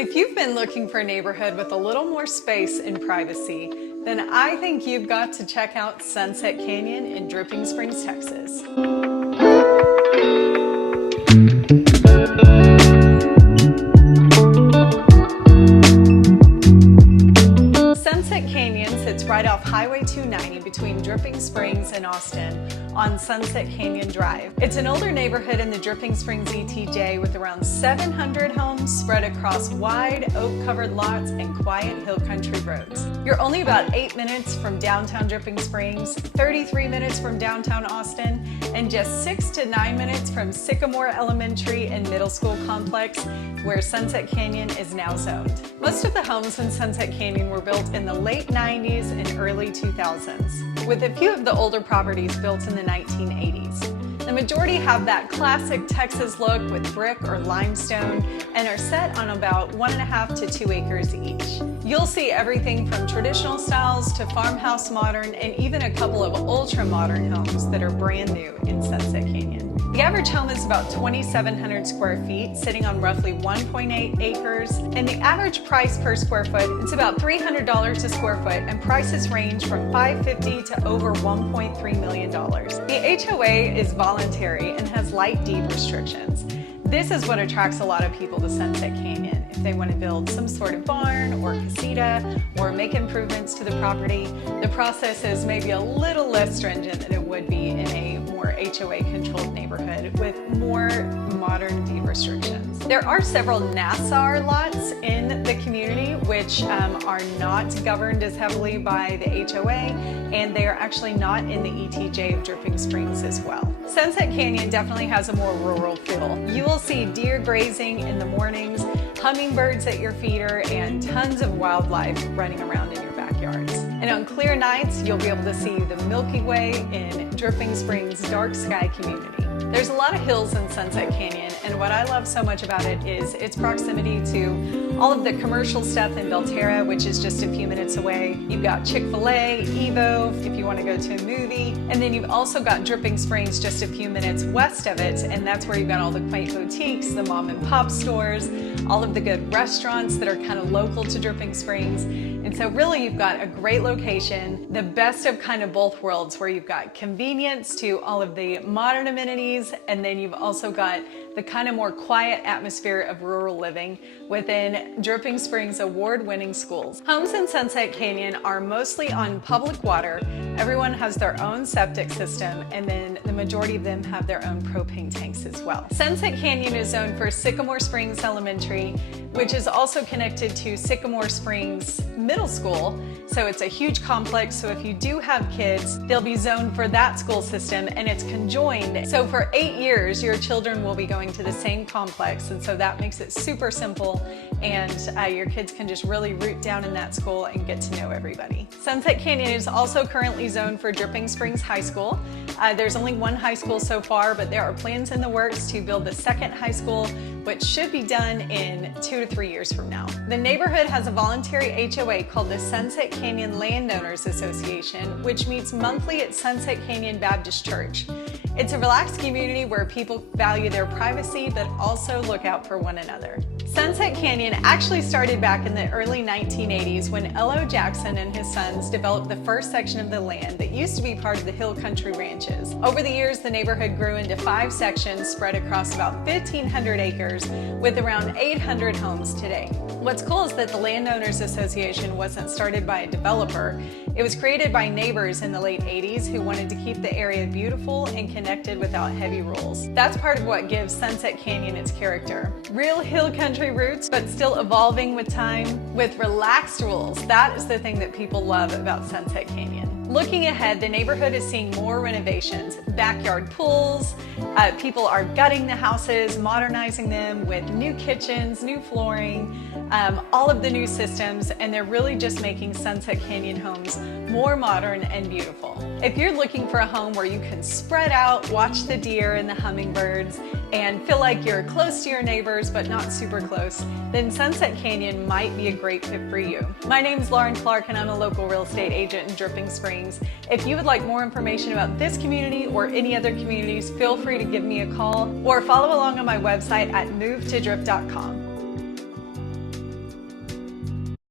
If you've been looking for a neighborhood with a little more space and privacy, then I think you've got to check out Sunset Canyon in Dripping Springs, Texas. Sunset Canyon sits right off Highway 290 between Dripping Springs and Austin on Sunset Canyon Drive. It's an older neighborhood in the Dripping Springs ETJ with around 700 homes spread across wide oak-covered lots and quiet hill country roads. You're only about 8 minutes from downtown Dripping Springs, 33 minutes from downtown Austin, and just 6 to 9 minutes from Sycamore Elementary and Middle School Complex, where Sunset Canyon is now zoned. Most of the homes in Sunset Canyon were built in the late 90s and early 2000s, with a few of the older properties built in the 1980s. The majority have that classic Texas look with brick or limestone and are set on about 1.5 to 2 acres each. You'll see everything from traditional styles to farmhouse modern and even a couple of ultra-modern homes that are brand new in Sunset Canyon. The average home is about 2,700 square feet, sitting on roughly 1.8 acres, and the average price per square foot is about $300 a square foot, and prices range from $550 to over $1.3 million. The HOA is voluntary and has light deed restrictions. This is what attracts a lot of people to Sunset Canyon. If they want to build some sort of barn or casita or make improvements to the property, the process is maybe a little less stringent than it would be in a more HOA-controlled neighborhood with more modern deed restrictions. There are several Nassar lots in the community which are not governed as heavily by the HOA, and they are actually not in the ETJ of Dripping Springs as well. Sunset Canyon definitely has a more rural feel. You will see deer grazing in the mornings, hummingbirds at your feeder, and tons of wildlife running around in your backyards. And on clear nights, you'll be able to see the Milky Way in Dripping Springs' dark sky community. There's a lot of hills in Sunset Canyon, and what I love so much about it is its proximity to all of the commercial stuff in Belterra, which is just a few minutes away. You've got Chick-fil-A, Evo, if you want to go to a movie, and then you've also got Dripping Springs just a few minutes west of it, and that's where you've got all the quaint boutiques, the mom and pop stores, all of the good restaurants that are kind of local to Dripping Springs. And so really you've got a great location, the best of kind of both worlds, where you've got convenience to all of the modern amenities, and then you've also got the kind of more quiet atmosphere of rural living within Dripping Springs' award-winning schools. Homes in Sunset Canyon are mostly on public water. Everyone has their own septic system, and then the majority of them have their own propane tanks as well. Sunset Canyon is zoned for Sycamore Springs Elementary, which is also connected to Sycamore Springs Middle School. So it's a huge complex, so if you do have kids, they'll be zoned for that school system, and it's conjoined. So for 8 years, your children will be going to the same complex, and so that makes it super simple, and your kids can just really root down in that school and get to know everybody. Sunset Canyon is also currently zoned for Dripping Springs High School. There's only one high school so far, but there are plans in the works to build the second high school, which should be done in 2 to 3 years from now. The neighborhood has a voluntary HOA called the Sunset Canyon Landowners Association, which meets monthly at Sunset Canyon Baptist Church. It's a relaxed community where people value their privacy but also look out for one another. Sunset Canyon actually started back in the early 1980s when L.O. Jackson and his sons developed the first section of the land that used to be part of the Hill Country Ranches. Over the years, the neighborhood grew into 5 sections spread across about 1,500 acres with around 800 homes today. What's cool is that the Landowners Association wasn't started by a developer. It was created by neighbors in the late 80s who wanted to keep the area beautiful and connected without heavy rules. That's part of what gives Sunset Canyon its character. Real hill country roots, but still evolving with time with relaxed rules. That is the thing that people love about Sunset Canyon. Looking ahead, the neighborhood is seeing more renovations, backyard pools, people are gutting the houses, modernizing them with new kitchens, new flooring, all of the new systems, and they're really just making Sunset Canyon homes more modern and beautiful. If you're looking for a home where you can spread out, watch the deer and the hummingbirds, and feel like you're close to your neighbors but not super close, then Sunset Canyon might be a great fit for you. My name's Lauren Clark, and I'm a local real estate agent in Dripping Springs. If you would like more information about this community or any other communities, feel free to give me a call or follow along on my website at movetodrip.com.